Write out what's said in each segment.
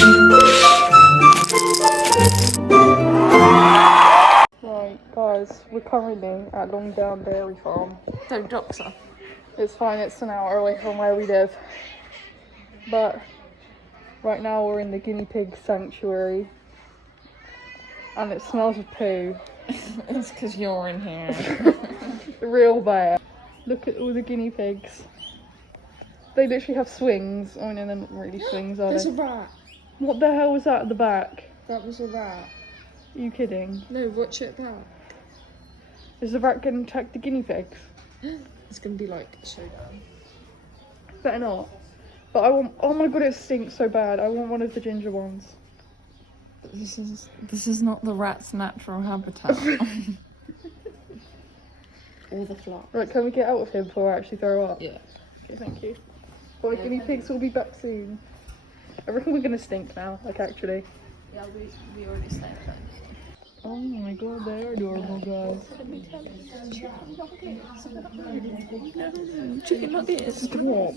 Right, guys, we're currently at Longdown Dairy Farm. Don't dox her. It's fine, it's an hour away from where we live. But right now we're in the guinea pig sanctuary. And it smells of poo. It's because you're in here. Real bad. Look at all the guinea pigs. They literally have swings. Oh no, they're not really swings, are There's they? a rat. What the hell was that at the back? That was a rat. Are you kidding? No, watch it back. Is the rat going to attack the guinea pigs? It's gonna be like a showdown. Better not. But I want. Oh my god, it stinks so bad. I want one of the ginger ones. This is not the rat's natural habitat. Or the fly. Right, can we get out of here before I actually throw up? Yeah. Okay, thank you. Boy, guinea pigs will be back soon. I reckon we're gonna stink now, like actually. Yeah, we already stayed there. Oh my god, they are adorable, guys. Chicken nuggets. Stop.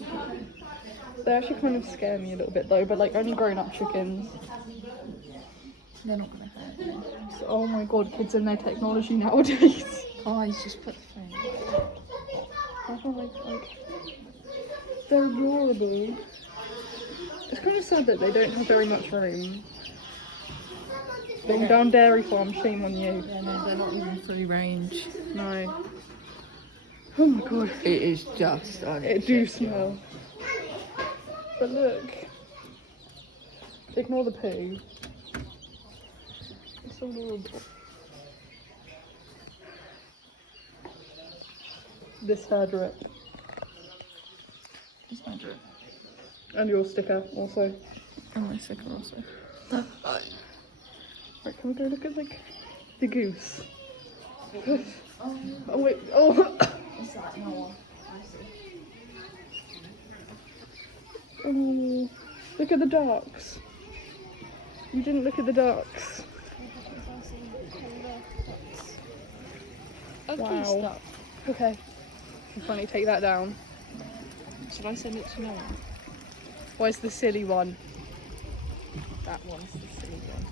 They actually kind of scare me a little bit though, but like only grown up chickens. They're not gonna hurt you. So, oh my god, kids and their technology nowadays. Guys, just put the phone. I feel like they're adorable. It's kind of sad that they don't have very much room. Longdown Dairy Farm, shame on you. Yeah, no, they're not even free range. No. Oh my god. It is just It do smell. But look. Ignore the poo. It's so adorable. This hair drip. It's my drip. And your sticker also. And my sticker also. Right, can we go look at like the goose? Oh wait, oh! Is that no? I see. Oh, look at the ducks. You didn't look at the ducks. Wow. Okay. Can finally take that down. Should I send it to Noah? Where's the silly one? That one's the silly one.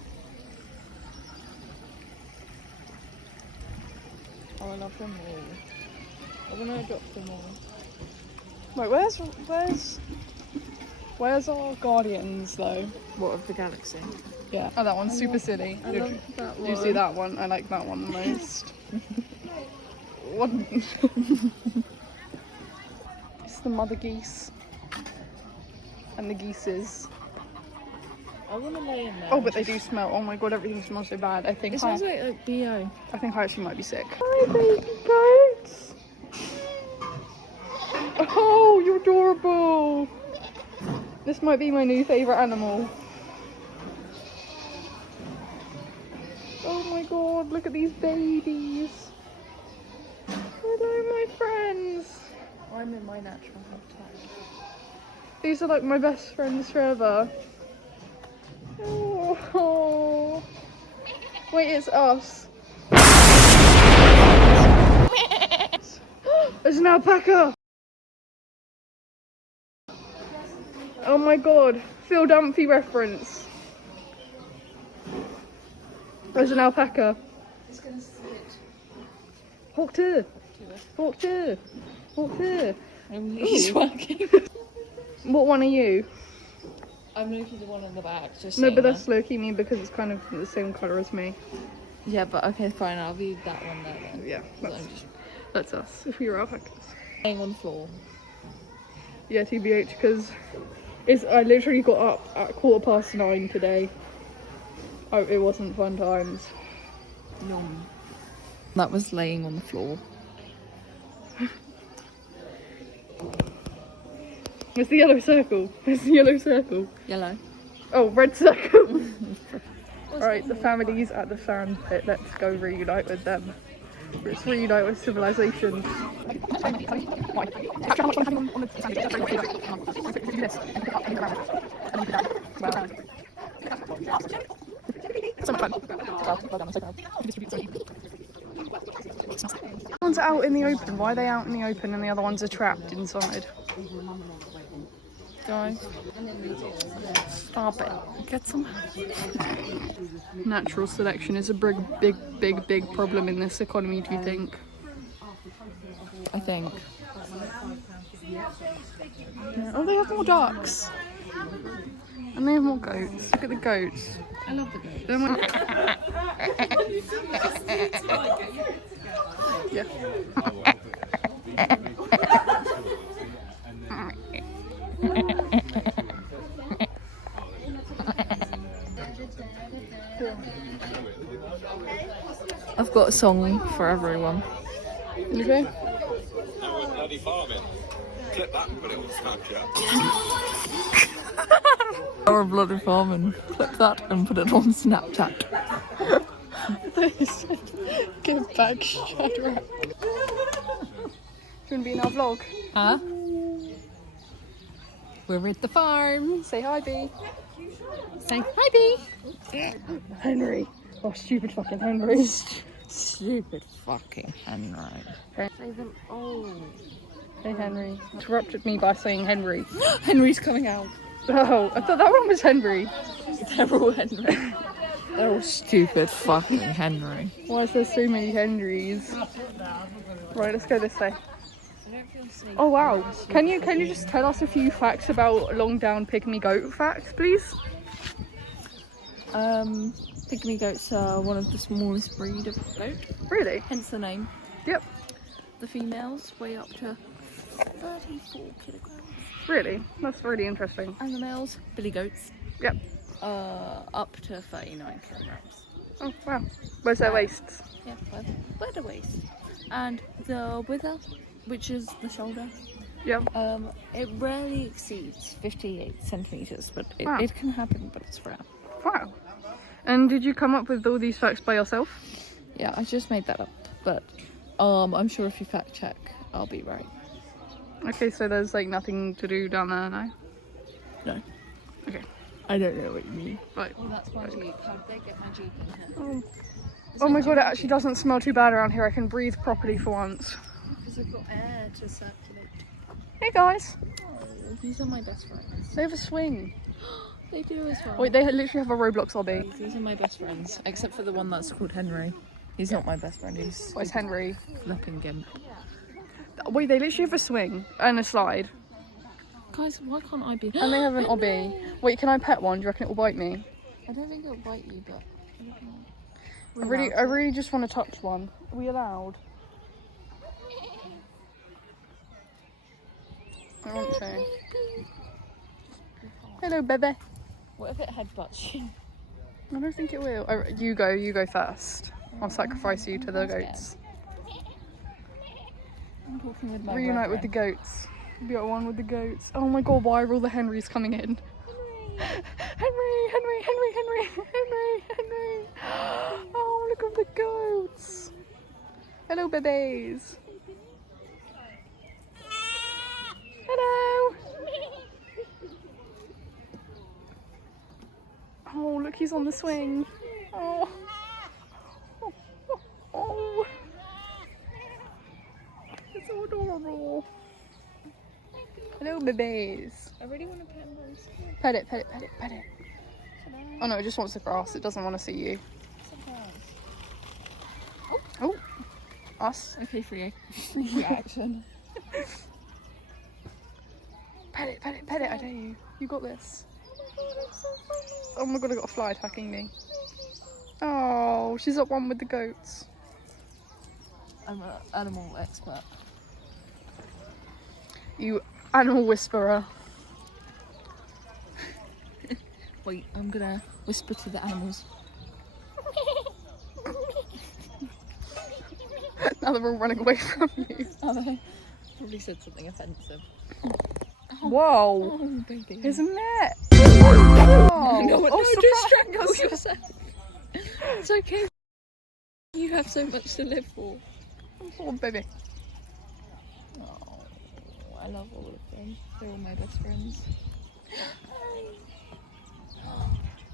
Oh, I love them all. I want to adopt them all. Wait, where's our guardians though? What, of the galaxy? Yeah. Oh, that one's super silly. I love that one. Do you see that one? I like that one the most. What? It's the mother geese. And the geeses. I want to lay in there. Oh, but they do smell. Oh my god, everything smells so bad. I think It smells like BO. I think I actually might be sick. Hi, baby goats. Oh, you're adorable. This might be my new favourite animal. Oh my god, look at these babies. Hello, my friends. I'm in my natural habitat. These are like my best friends forever. Oh. Wait, it's us. There's an alpaca. Oh my god, Phil Dunphy reference. There's an alpaca. It's gonna sit. Walk to. Walk to. Walk to. He's working. What one are you? I'm Loki, the one in the back. Just No, but that's Loki me because it's kind of the same colour as me. Yeah, but okay, fine. I'll be that one there then. Yeah, I'm just that's us. If we were alpacas. laying on the floor. Yeah, TBH, because I literally got up at 9:15 today. Oh, it wasn't fun times. Yum. That was laying on the floor. It's the yellow circle. It's the yellow circle. Yellow. Oh, red circle. Alright, the family's at the fan pit. Let's go reunite with them. Let's reunite with civilization. One's out in the open. Why are they out in the open and the other ones are trapped inside? Guys. Stop it. Get some. Natural selection is a big problem in this economy, do you think? I think. Yeah. Oh, they have more ducks. And they have more goats. Look at the goats. I love the goat. They're my... yeah. I've got a song for everyone. Okay. Bloody farming. Clip that and put it on Snapchat. Or bloody farming. Clip that and put it on Snapchat. They said, get back, Shadrach. Do you want to be in our vlog? Huh? We're at the farm. Say hi, Bee. Say hi, Bee. Henry. Oh, stupid fucking Henry. Stupid fucking Henry. Oh. Hey, Henry. Interrupted me by saying Henry. Henry's coming out. Oh, I thought that one was Henry. They're all Henry. They're all stupid fucking Henry. Why is there so many Henrys? Right, let's go this way. Oh wow. Can you just tell us a few facts about long down pygmy goat facts, please? Pygmy goats are one of the smallest breed of goat. Really? Hence the name. Yep. The females weigh up to 34 kilograms. Really? That's really interesting. And the males, billy goats, Yep. up to 39 kilograms. Oh wow. Where's their waists? Yeah, by the waist. And the wither, which is the shoulder, Yep. it rarely exceeds 58 centimeters, but Wow. it can happen, but it's rare. Wow. And did you come up with all these facts by yourself? Yeah, I just made that up, but I'm sure if you fact check, I'll be right. Okay, so there's like nothing to do down there now? No. Okay. I don't know what you mean. Right. Oh, that's my Jeep. How'd they get my Jeep in here? Oh. Oh my god, it actually doesn't smell too bad around here. I can breathe properly for once. Because I've got air to circulate. Hey guys. Oh, these are my best friends. They have a swing. They do as well. Wait, they literally have a Roblox lobby. These are my best friends, except for the one that's called Henry. He's not my best friend, he's Where's Henry? flipping gimp. Wait, they literally have a swing and a slide. Guys, why can't I be? And they have an obby. Wait, can I pet one? Do you reckon it will bite me? I don't think it'll bite you, but I don't know. I really just want to touch one. Are we allowed? I want to. Hello, baby. What if it headbutts you? I don't think it will. Oh, you go first. I'll sacrifice you to the goats. I'm talking with my Reunite with the goats. Be at one with the goats. Oh my god, why are all the Henrys coming in? Henry! Oh, look at the goats. Hello, babies. Hello. Oh, look, he's on the swing. Oh. Oh. It's so adorable. Hello, babies. I really want to pet him, but I'm scared. Pet it. Oh no, it just wants the grass. It doesn't want to see you. Oh, us. Okay, for you. Reaction. Pet it, I dare you. You got this. Oh my god, I got a fly attacking me. Oh, she's at one with the goats. I'm an animal expert. You animal whisperer. Wait, I'm gonna whisper to the animals. Now they're all running away from you. Probably said something offensive. Whoa, Oh, baby. here's a net. Oh, No, oh, just surprise. strangle yourself. It's okay. You have so much to live for. Oh, baby. Oh, I love all of them. They're all my best friends.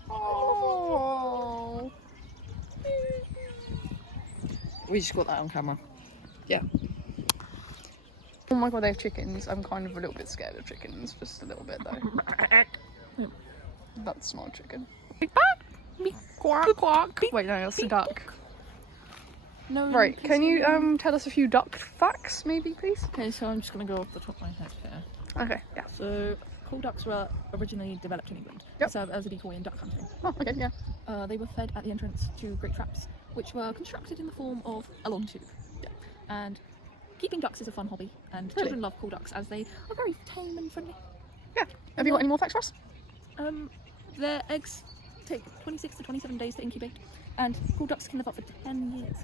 Oh. We just got that on camera. Yeah. Oh my god, they have chickens. I'm kind of a little bit scared of chickens. Just a little bit though. That's not a chicken. Quack, quack. Wait, no, that's a duck. No. Right, can you tell us a few duck facts, maybe, please? Okay, so I'm just going to go off the top of my head here. Okay, yeah. So, coal ducks were originally developed in England to serve as a decoy in duck hunting. Oh, okay, yeah. They were fed at the entrance to great traps, which were constructed in the form of a long tube. Yeah. And keeping ducks is a fun hobby, and children love coal ducks as they are very tame and friendly. Yeah. Have you got any more facts for us? Their eggs take 26 to 27 days to incubate, and coal ducks can live up for 10 years.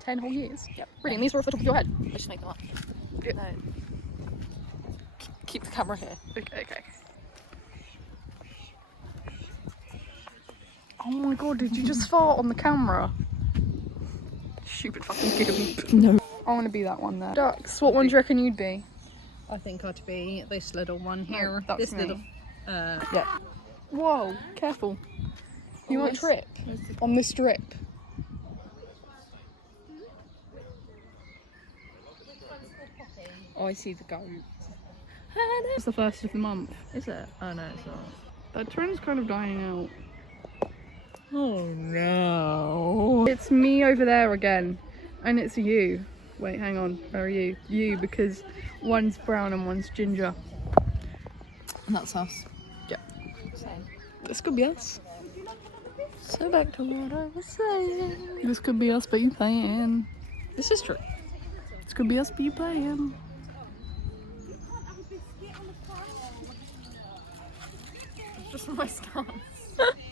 10 whole years? Yep. Brilliant, these were off the top of your head. I just make them up. Yeah. No. Keep the camera here. Okay. Oh my god, did you just fart on the camera? Stupid fucking gimp. No. I want to be that one there. Ducks, what one do you reckon you'd be? I think I'd be this little one here. that's this me. little. Yeah. Whoa, careful. You might trip on this strip. I see the goat. It's the first of the month. Is it? Oh no, it's not. That trend's kind of dying out. Oh no. It's me over there again. And it's you. Wait, hang on. Where are you? You, because one's brown and one's ginger. And that's us. Yeah. This could be us. So back to what I was saying. This could be us, but you playing. This is true. This could be us, but you playing. Just my stance.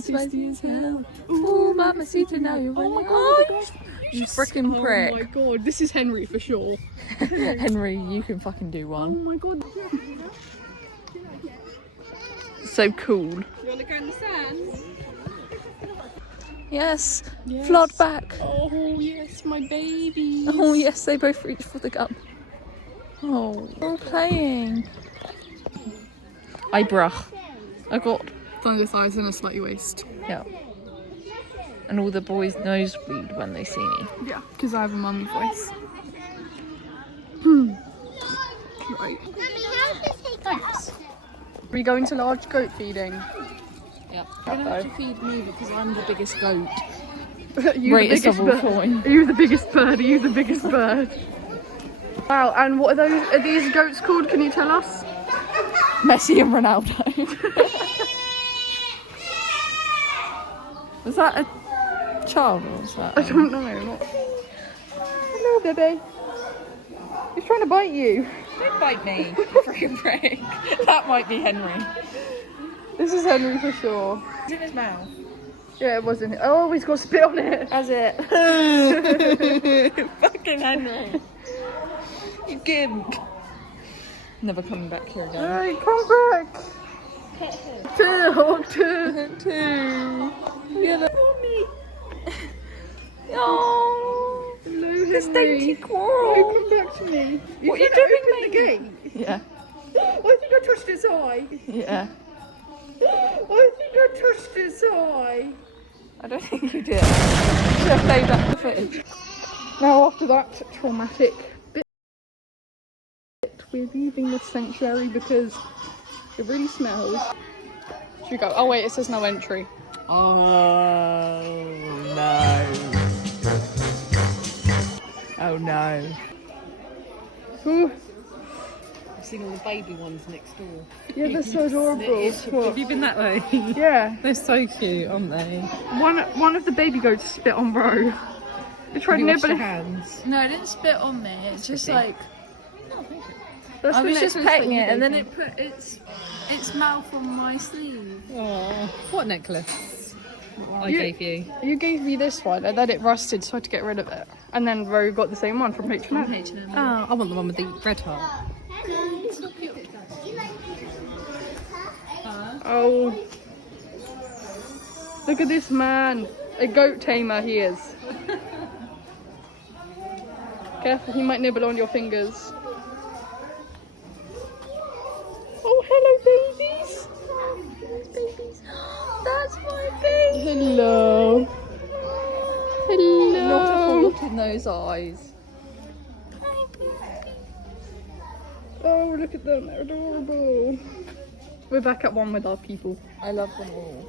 Spicy as hell. Ooh, Mamacita, now you're Oh my god. You freaking prick. Oh my god, this is Henry for sure. Henry, you can fucking do Oh one. my god. So cool. You want to go in the sand? Yes. Yes. Flood back. Oh yes, my baby. Oh yes, they both reached for the gun. Oh, we're playing. I got Thunder thighs and a slutty waist. yeah. And all the boys nosebleed when they see me. Yeah, because I have a mummy voice. Right. Thanks. Are we going to large goat feeding? Yeah. You're gonna have to feed me because I'm the biggest goat. You Greatest the of biggest all bird. time. Are you the biggest bird? Are you the biggest bird? Wow, and what are those? Are these goats called? Can you tell us? Messi and Ronaldo. Was that a child or was that? I don't know. Hello, baby. He's trying to bite you. Don't bite me, freaking prick. That might be Henry. This is Henry for sure. It's in his mouth. Yeah, it wasn't. Oh, he's got spit on it. Has it? Fucking Henry. You gimp. Never coming back here again. Hey, come back. Two. Yeah, oh, Hello, this Henry. dainty Oh, quarrel. come back to me. What are you doing, open the mate? gate? Yeah, I think I touched its eye. yeah. I think I touched its eye. I don't think you did. You should have played back the footage. Now, after that traumatic bit, we're leaving this sanctuary because it really smells. Should we go? Oh wait, it says no entry. Oh no. Oh no. Ooh, I've seen all the baby ones next door. yeah, they're so adorable. Have What? you been that way? Yeah, They're so cute, aren't they? one of the baby goats spit on Ro. They tried Have you washed your nibbling. hands? No, it didn't spit on me. It's just like That's I the was just necklace that petting you it, and gave then me. it put its mouth on my sleeve. Oh, what necklace? I You- gave you. You gave me this one, and then it rusted, so I had to get rid of it. And then Ro got the same one from H&M. Oh, I want the one with the red heart. Oh, look at this man! A goat tamer he is. Careful, he might nibble on your fingers. Oh, hello, babies! Babies. That's my baby. Hello. Hello. Not a fault in those eyes. Oh, look at them, they're adorable. We're back at one with our people. I love them all.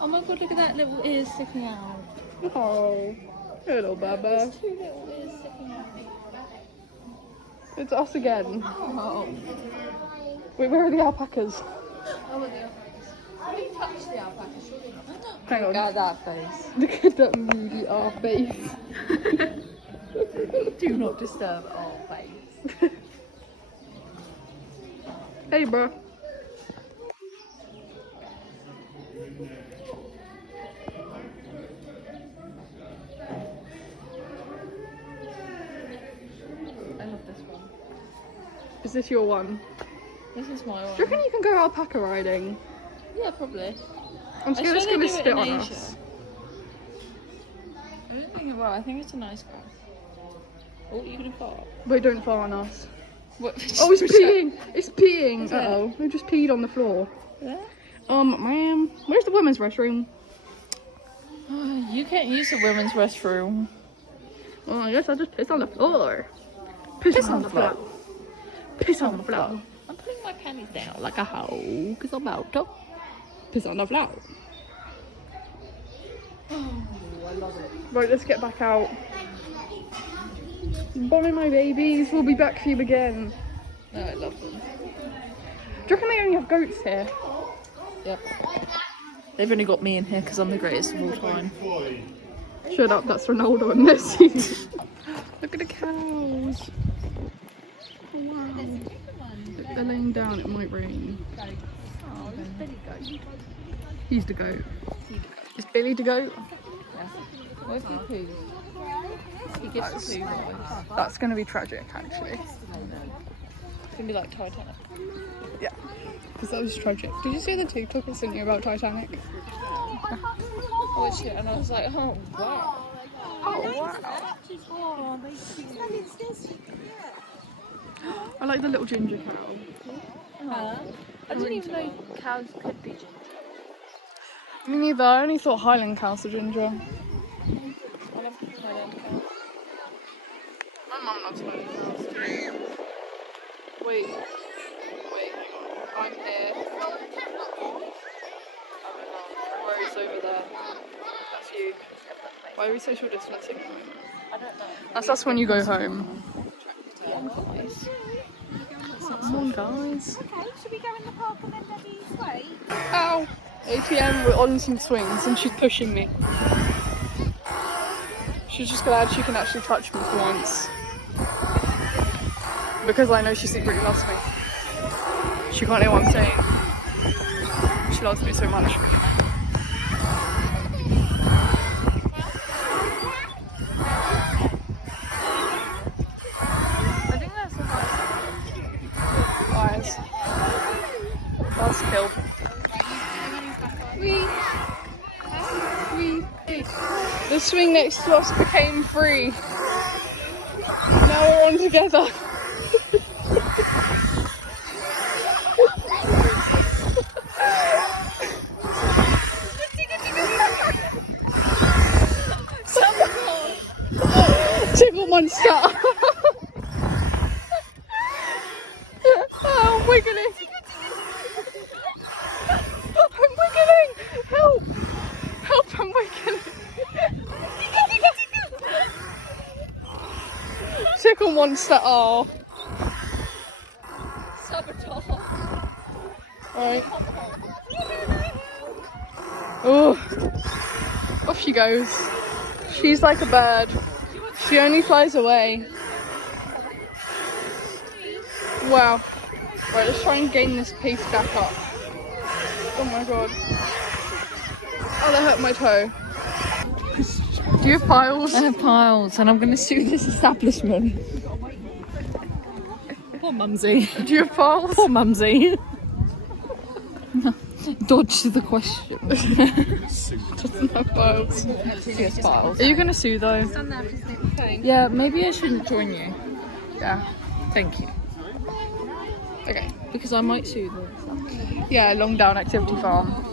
Oh my god, look at that little ear sticking out. Oh, hello, Baba. Two little ears sticking out. It's us again. Oh. Wait, where are the alpacas? Oh, the alpacas. Have you touched the alpacas? Surely not. Hang on. Look at that face. Look at that moody our face. Do not disturb our face. Hey, bro. I love this one. Is this your one? This is my one. Do you reckon you can go alpaca riding? Yeah, probably. I'm scared it's going to spit on Asia. us. I don't think it will. I think it's a nice grass. Oh, you gonna fart? Wait, don't fall on us. What? Oh, it's peeing! It's peeing! Is it? Uh-oh. We just peed on the floor. Yeah? Ma'am, where's the women's restroom? You can't use the women's restroom. Oh, I guess I'll just piss on the floor. Piss on the floor. Piss on the floor. I'm putting my panties down like a hoe because I'm about to. Piss on the floor. Oh, I love it. Right, let's get back out. Bonnie, my babies, we'll be back for you again. No, I love them. Do you reckon they only have goats here? Yep. They've only got me in here because I'm the greatest of all time. Shut up, that's Ronaldo and Messi. Look at the cows. Oh, wow. Look, they're laying down, it might rain. Oh, it's Billy goat. He's the goat. Is Billy the goat? Where's he poo? He gives poo vibes. That's going to be tragic, actually. It's gonna be like Titanic. Yeah, because that was tragic. Did you see the TikTok I sent you about Titanic? Oh shit, and I was like, oh wow. Oh, wow. I like the little ginger cow. I didn't even know cows could be ginger. Me neither, I only thought Highland cows were ginger. I love Highland cows. My mum loves Highland cows too. Wait, hang on. I'm here. Where is over there? That's you. Why are we social distancing? I don't know. That's us when you go home. Come on, guys. Come on, guys. Okay, should we go in the park and then maybe sway? Ow! ATM, we're on some swings and she's pushing me. She's just glad she can actually touch me for once. Because I know she secretly loves me. She can't hear what I'm saying. She loves me so much. I think that's the highest. Last kill. The swing next to us became free. Now we're on together. Tickle monster. Oh, I'm wiggling. I'm wiggling. Help. Help, I'm wiggling. Tickle monster. Oh. Sabotage. Right. Oh. Off she goes. She's like a bird. She only flies away. Wow. Right, let's try and gain this pace back up. Oh my god. Oh, that hurt my toe. Do you have piles? I have piles and I'm going to sue this establishment. Poor Mumsy. Do you have piles? Poor Mumsy. Dodge the question. Doesn't have piles. She has piles. Are you going to sue though? Yeah, maybe I shouldn't join you. Yeah. Thank you. Okay. Because I might sue them. Yeah, long down activity farm.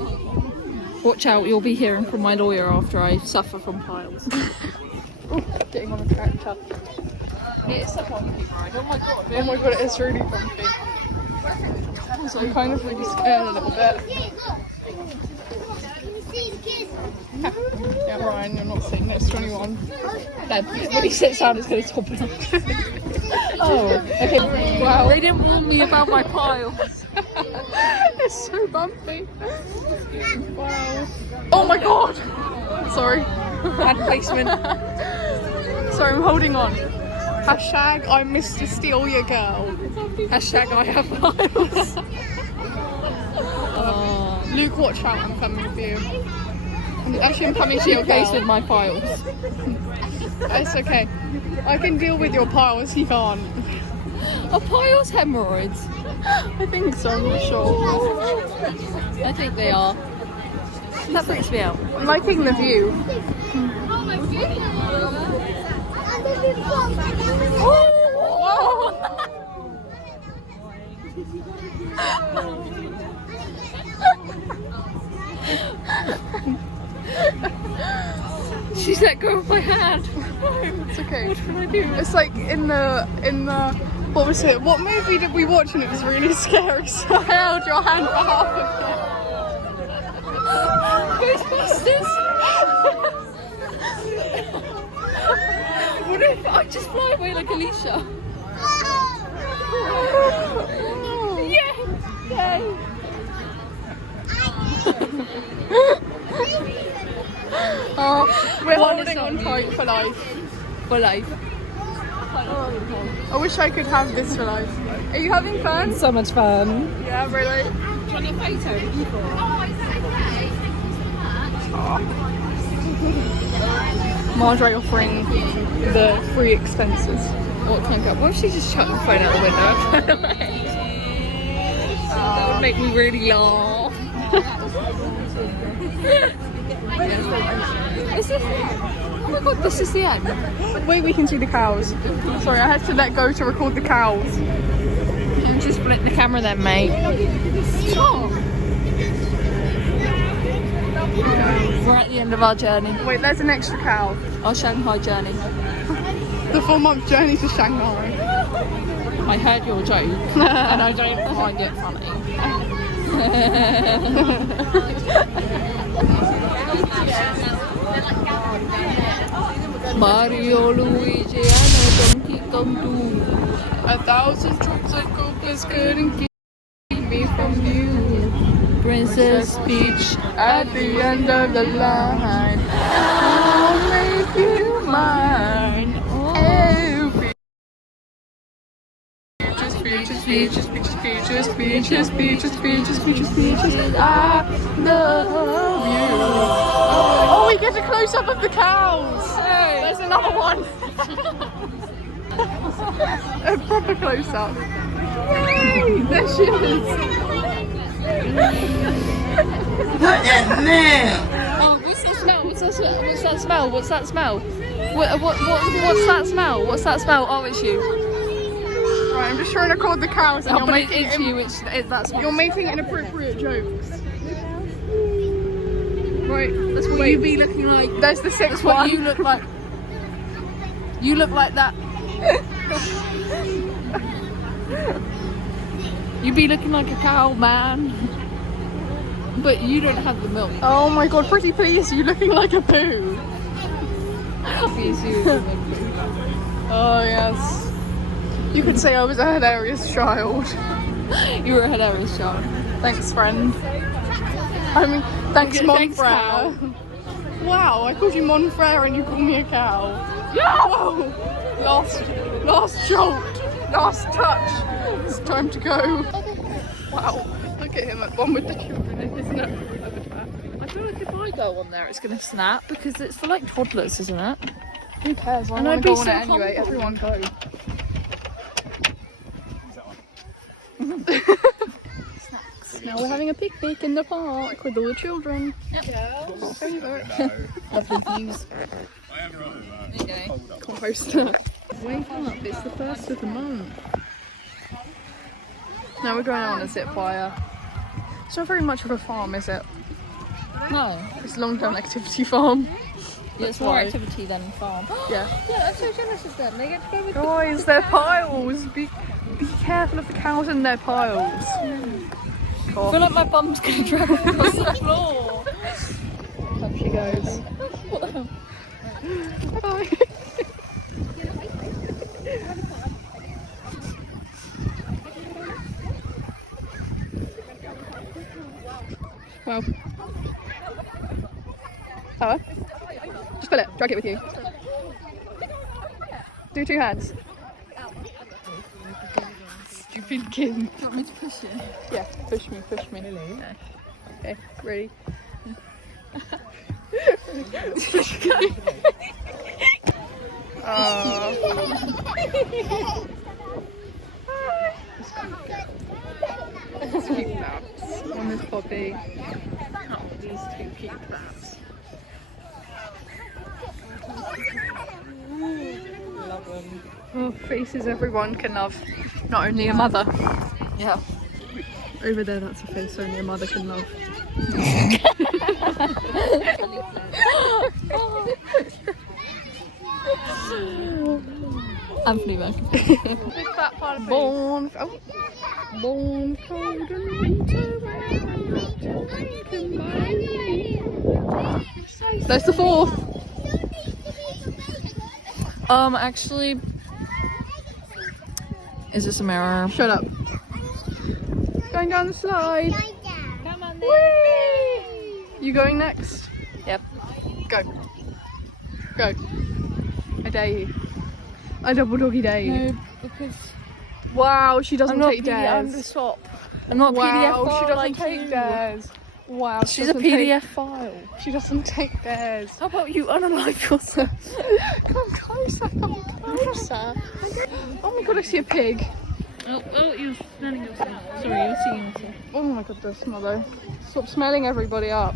Watch out, you'll be hearing from my lawyer after I suffer from piles. Ooh, getting on a tractor. It's a funky ride. Oh my god. Oh my god, it is really bumpy. So I'm kind of really scared a little bit. Yeah, Ryan, you're not sitting next to anyone. No, when he sits down, it's going to top it up. Oh, okay. Wow. They didn't warn me about my pile. It's so bumpy. Wow. Oh my god! Sorry. Bad placement. Sorry, I'm holding on. Hashtag I missed to steal your girl. Hashtag I have piles. Luke, watch out, I'm coming for you. Actually, I'm coming to your Place with girl. my piles. It's okay. I can deal with your piles, he can't. Are piles hemorrhoids? I think so, I'm not sure. I think they are. That freaks me out. I'm liking the view. She's let go of my hand. It's okay. What can I do? It's like in the what was it? What movie did we watch and it was really scary? So I held your hand for half of it. Ghostbusters! What if I just fly away like Alicia? Yeah! Yay! Oh, we're Well, holding it's on not tight for life. For life. I wish I could have this for life. Are you having fun? So much fun. Yeah, really. Do you want a photo? Oh, is that okay? Marjorie offering the free expenses. What can I go? Why don't she just chuck the phone out the window? That would make me really laugh. Is this? Oh my god, this is the end. Wait, we can see the cows. Sorry, I had to let go to record the cows. Just split the camera then, mate. Stop. We're at the end of our journey. Wait, there's an extra cow. Our Shanghai journey. The 4-month journey to Shanghai. I heard your joke, and I don't find it funny. Mario, Luigi, and Donkey Kong 2. 1,000 troops of Koopas couldn't keep me from you. Princess Peach at the end of the line. I'll make you mine. Oh, peaches, peaches, peaches, peaches, peaches, peaches, peaches, peaches, peaches. I love you. Oh, we get a close up of the cows. Hey, there's another one. A proper close up. Yay! There she is. Oh, what's that smell? What's that smell? What's that smell? What's that smell? What's that smell? What's that smell? Oh, it's you. Right, I'm just trying to record the cows and Oh, you're but making it's you. It's that's you're making inappropriate jokes. Right, That's what you be looking like. there's the sixth That's what one. you look like. You look like that. You be looking like a cow, man. But you don't have the milk. Oh my god, pretty please, you looking like a poo. Obviously, you look like a poo. Oh yes. You could say I was a hilarious child. You were a hilarious child. Thanks, friend. I mean, thanks, Okay, thanks, Monfrere. Wow, I called you Monfrere and you called me a cow. Yeah! Whoa! Last jolt. Last touch. It's time to go. Wow, look at him at one with the children in his nose. I feel like if I go on there, it's going to snap because it's for like toddlers, isn't it? Who cares? I And want I'd to be go on so it anyway. humble. Everyone go. Now we're having a picnic in the park with all the children. Yep. There you go. Lovely views. I am right. There you go. Can't post it. Wake up, it's the first of the month. Now we're going on a zip wire. It's not very much of a farm, is it? No. It's a long-term activity farm. Yeah, it's That's more why. activity than farm. Yeah. Yeah, I'm so jealous of them. They get to go with Guys, they're piles. Be careful of the cows and their piles. I feel like my bum's gonna drag across the floor. Up she goes. What the hell? Bye. Wow. Power. Just pull it. Drag it with you. Do 2 hands. Stupid king. Do you want me to push it? Yeah, push me, push me. Okay, ready? Cute laps on this puppy. Oh, these 2 cute laps. Love them. Oh, faces everyone can love. Not only a mother. Yeah. Over there, that's a face only a mother can love. Anthony Mac. Big fat part of born, born cold and winter. That's the 4th. Actually, is this a mirror? Shut up. Going down the slide. Come on then. Whee! You going next? Yep. Go. Go. I dare you. I double doggy dare you. No, because Wow, she doesn't I'm not take dares. stop. I'm not a Wow, PDF file she doesn't like take you. dares. Wow, she She's a doesn't PDF file. She doesn't take dares. How about you unalive yourself? Come closer, come closer. Oh my god, I see a pig. Oh, you're smelling yourself. Sorry, you're seeing yourself. Oh my goodness, mother. Stop smelling everybody up.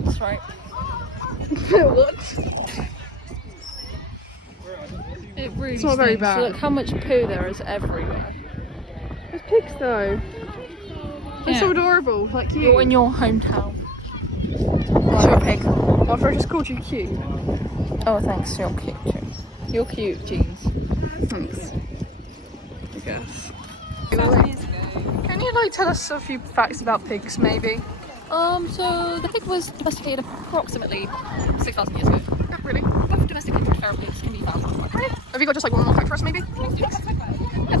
That's right. What? It really It's not very stinks. bad. Look how much poo there is everywhere. There's pigs though. They're so Yeah. adorable, like you. You're in your hometown. You're a pig. After I just called you cute. Oh, thanks. You're cute too. You're cute, Jeans. Thanks. I guess. Can you like tell us a few facts about pigs maybe? So the pig was domesticated approximately 6,000 years ago. Really? Both domesticated and feral pigs can be found. Have you got just like one more fact for us maybe? Yeah,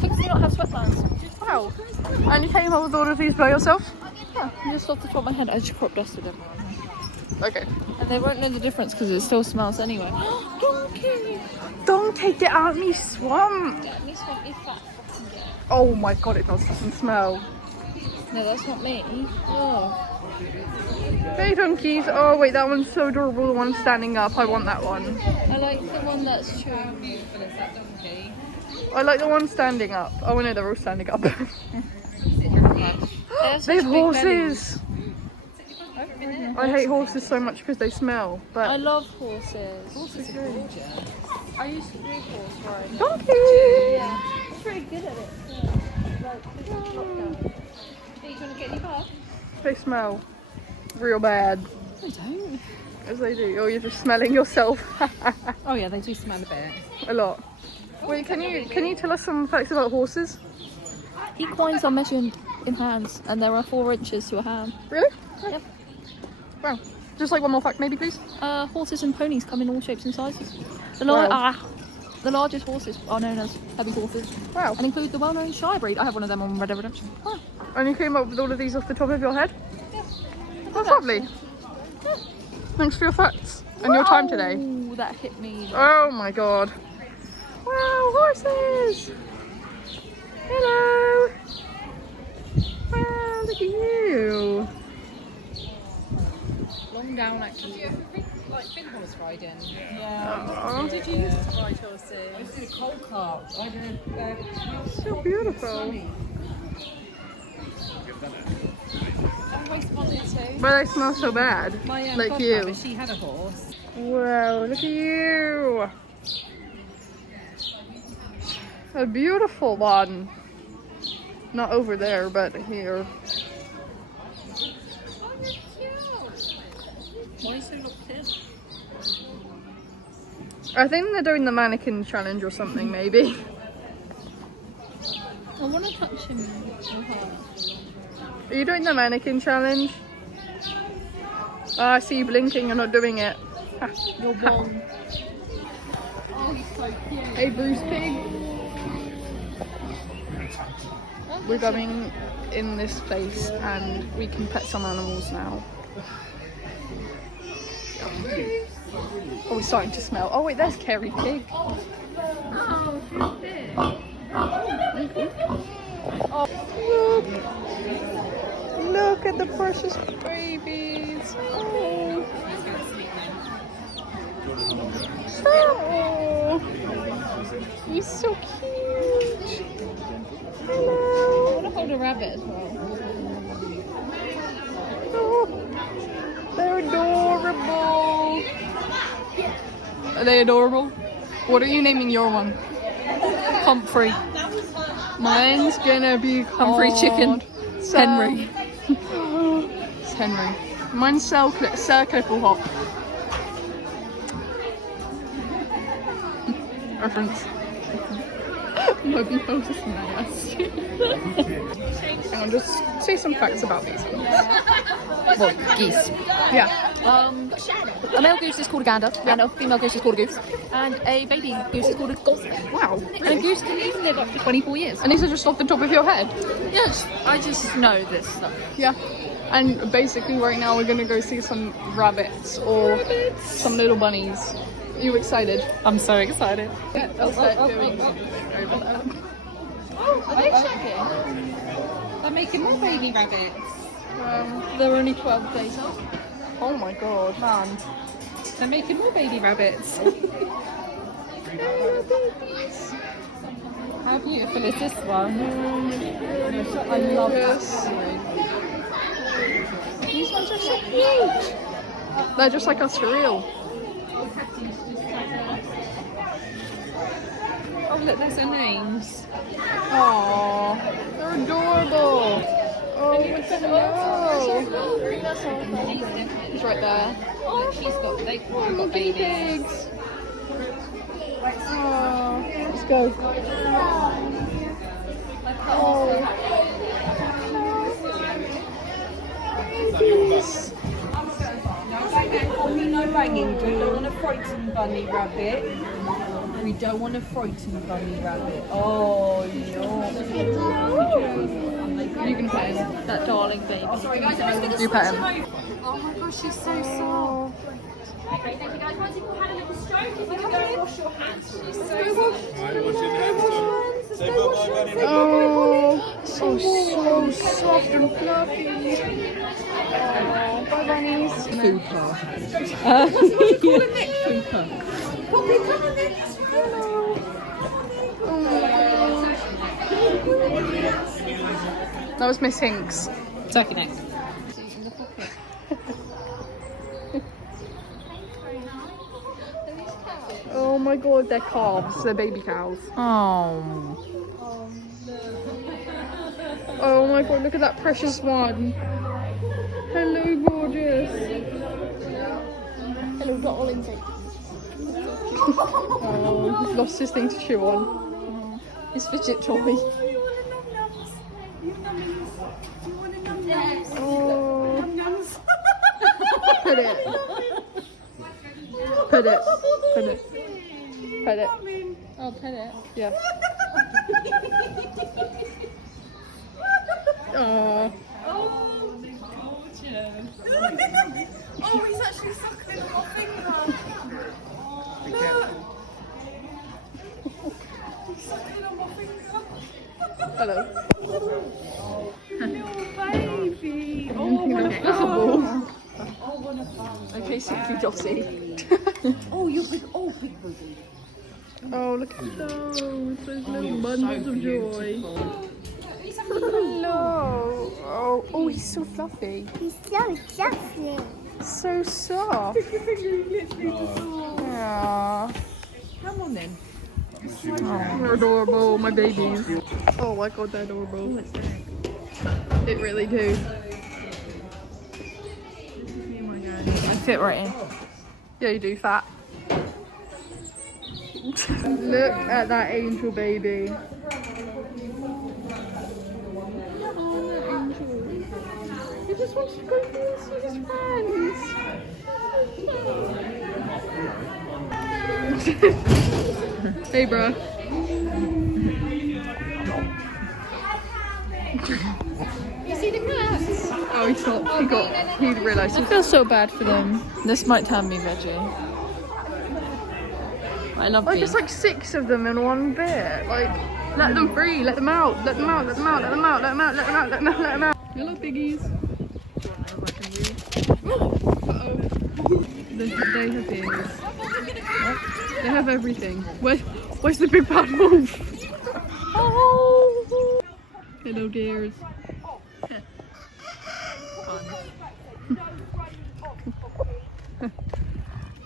pigs do not have sweat glands. Wow. And you came up with all of these by yourself? Yeah, just off the top of my head, I just crop dusted everyone. Okay. And they won't know the difference because it still smells anyway. Donkey! Don't take it out of me swamp! That means what if that fucking get. Oh my god, it doesn't smell. No, that's not me. Oh. Hey donkeys. Oh wait, that one's so adorable, the one standing up. I want that one. I like the one that's chewing. I like the one standing up. Oh no, they're all standing up. They They have horses! I hate horses so much because they smell, I but... love horses. Horses are gorgeous. I used to do horse riding. Donkey! Yeah. I'm pretty good at it. Yeah. Do you want to get any car? They smell real bad. I don't. As they do. Oh, you're just smelling yourself. Oh yeah, they do smell a bit. A lot. Wait, can you tell us some facts about horses? Equines are measured in hands, and there are 4 inches to a hand. Really? Yep. Wow. Just like one more fact maybe, please? Horses and ponies come in all shapes and sizes. The, Wow. the largest horses are known as heavy horses Wow. and include the well-known Shire breed. I have one of them on Red Dead Redemption. Oh, And you came up with all of these off the top of your head? That's lovely. Thanks for your facts and your time today. Ooh, that hit me. Oh my god. Wow, horses! Hello! Wow, look at you. Long down actually. Like bin horse riding. Aw, Did you used to ride horses? I used to do coal cart. I did so beautiful. I always wanted to. But they smell so bad. My Like you. godmother, she had a horse. Wow, look at you. A beautiful one. Not over there, but here. Why so locked in? I think they're doing the mannequin challenge or something, maybe. I want to touch him. Are you doing the mannequin challenge? Oh, I see you blinking, you're not doing it. You're wrong. Oh, he's so cute. Hey, Bruce Pig. We're going in this place and we can pet some animals now. Oh, we're starting to smell. Oh wait, there's Kerry Pig. Oh, Look at the precious babies. Oh. Oh. He's so cute. Hello. I want to hold a rabbit as well. Oh. They're adorable. Are they adorable? What are you naming your one? Humphrey. Mine's gonna be Humphrey chicken. Henry. It's Henry. Mine's Sir Clipplehop. Reference. Maybe I'll just nasty. Hang on, just say some facts about these. Well, geese. Yeah. A male goose is called a gander, and a female goose is called a goose, and a baby goose is called a goose. Wow. And a goose can even live up to 24 years. And these are just off the top of your head? Yes, I just know this stuff. Yeah. And basically right now we're gonna go see some rabbits or some little bunnies. Are you excited? I'm so excited. Yeah, that's what they're doing over there. Are they checking? They're making more baby rabbits. They're only 12 days old. Oh my god. Man, they're making more baby rabbits. How beautiful is this one? I love Yes. that. These ones are so cute. They're just like us for real. Oh look, there's their names. Aww. They're adorable. Oh, what's that? He's right there. They've Oh, got babies. pigs. Oh, let's go. Oh. No banging. We don't want to frighten bunny rabbit. We don't want to frighten bunny rabbit. Oh no. You can pet him. That darling baby. You pet him. Oh my gosh, she's so soft. Okay, thank you guys. Once you've had a little stroke, if you can go and wash your hands. She's so Oh, so soft and fluffy. Oh, bye bunnies. Fupa. That was Miss Hinks. Turkey neck. Oh my god, they're calves. They're baby cows. Oh. Oh my god, look at that precious one. Hello, gorgeous. Hello, darling baby. Oh, he's lost his thing to chew on. His fidget toy. Oh. Put it. Put it. Put it. Put it. Oh, pet it. Yeah. Oh. Oh, he's actually suckling on my finger. Look. He's suckling on my finger. Hello. Little baby. Oh, What a ball. Okay, sexy Dossie. Oh, you big, big booty. Oh, look at those little bundles of joy. Hello. Oh, he's so fluffy. He's so fluffy. So soft. Yeah. Come on then. They're adorable, my babies. Oh my god, they're adorable. It really do. I fit right in. Yeah, you do, fat. Look at that angel baby. Oh, that angel. He just wants to go and see his friends. Hey, bruh. You see the cats? Oh, he stopped. He realised. I feel so bad for them. This might turn me veggie. I love Like, beef. it's like 6 of them in one bit. Like, let them free, let them out, let them out, let them out, let them out, let them out, let them out, let them out, let them out. Hello, piggies. Uh-oh. They have ears. They have everything. Where's the big bad wolf? Oh. Hello, dears.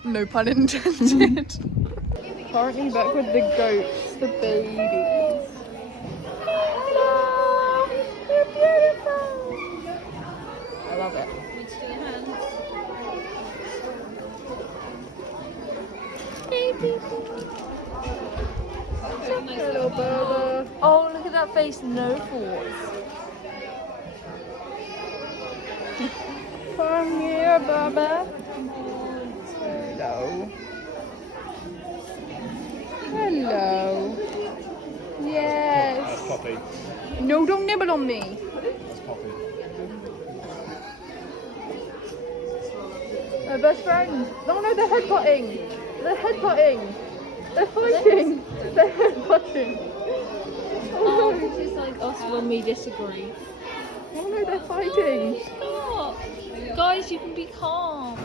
No pun intended. Currently back with the goats, the babies. Hello, you're beautiful. I love it. Hello, Baba. Oh, look at that face, no thoughts. Come here, Baba. Hello. Hello. Yes. That's Poppy. No, don't nibble on me. That's Poppy. They're best friends. No, they're headbutting. They're headbutting. They're fighting. They're headbutting. Oh, this is like us when we disagree. Oh no, they're fighting. Stop! Guys, you can be calm.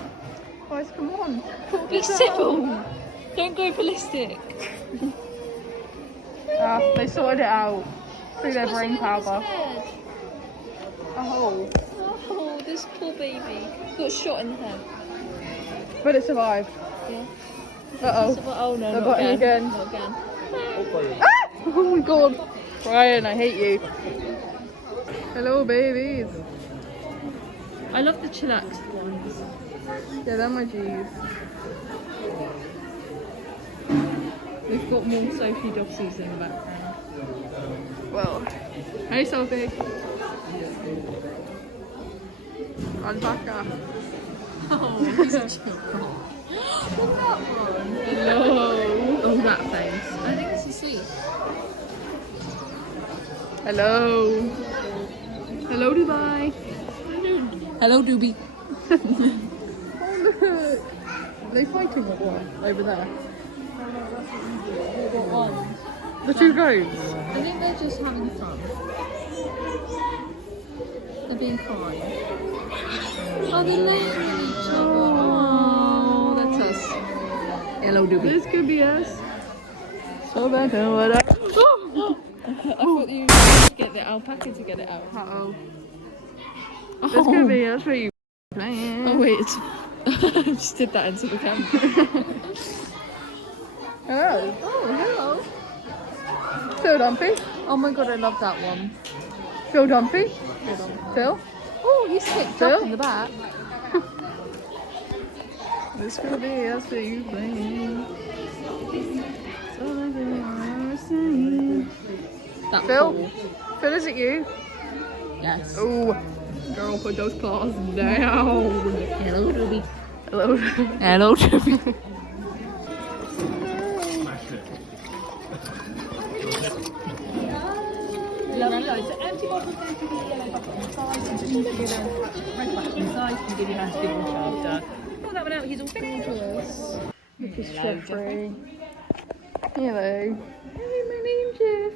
Guys, come on. Talk Be it out. civil. Don't go ballistic. They sorted it out through their brain power. Head. Oh, Oh, this poor baby got shot in the head. but it survived. Yeah. Uh-oh. Oh no, They're not butting again. again. Not again. Oh my god. Ryan, I hate you. Hello, babies. I love the chillaxed ones. Yeah, they're my G's. We've got more Sophie Dossies in the background. Well, hey, Sophie. Alpaca. Oh, he's a chill. Look at that one. Hello. Oh, that face. I think it's a C. Hello. Hello, Dubai. Hello, Doobie. Oh, look. Are they fighting with one over there? What one? The two goats. I think they're just having fun. They're being kind. Oh, they're laying on each other. Oh, that's us. Hello, Doobie. This could be us. So back and what up? Oh. I thought you would get the alpaca to get it out. Uh-oh. This could be us for you. Playing. Oh wait, I just did that into the camera. Hello. Oh, hello. Phil Dumpy. Oh my god, I love that one. Phil Dumpy. Hold on. Phil. Oh, he's picked Phil? up in the back. This could be us for you playing. So like I singing. That Phil? ball. Phil, is it you? Yes. Oh, girl, put those claws down. Hello, Doobie. Hello. Hello, Doobie. Lovely. So empty bottles go to the yellow bucket inside, and just give it a red bucket inside, and give your hands a big wash after. Pull that one out, he's all finished. Look, it's Jeffrey. Hello. Hey, my name's Jeff.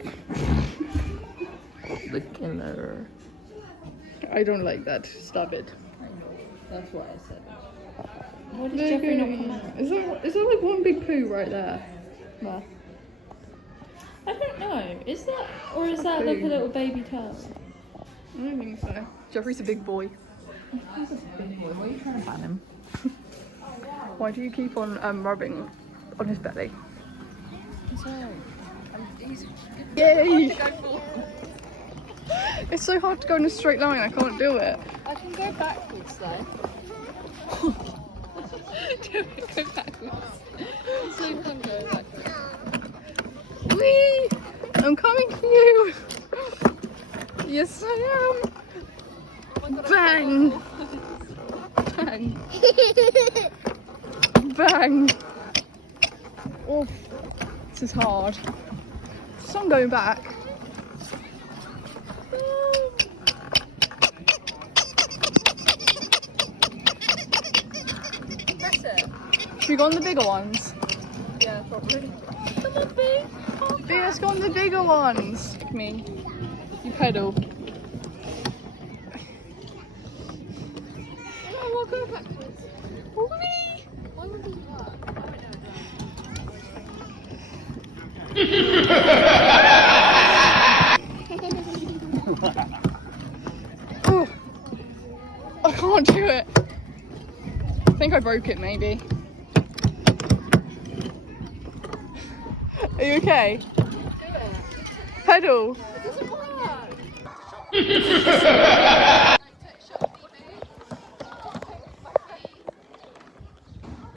The killer. I don't like that. Stop it. That's what I said. Why does Jeffrey not come out? Is that like one big poo right there? No. I don't know. Is that, or is that like a little baby turtle? I don't think so. Jeffrey's a big boy. He's a big boy. Why are you trying to ban him? Why do you keep on rubbing on his belly? Yay! It's so hard to go in a straight line, I can't do it. I can go backwards though. Go backwards. It's so fun going backwards. Whee! I'm coming for you. Yes, I am. Bang! Bang! Bang! Oh, this is hard. So I'm going back. That's it. Should we go on the bigger ones? Yeah, probably. Come on, B. B, let's go on the bigger ones. Me. You pedal. Oh, we'll go backwards. Whee! Why would we do that? Oh, I can't do it. I think I broke it, maybe. Are you okay? Do it. Pedal. It doesn't work.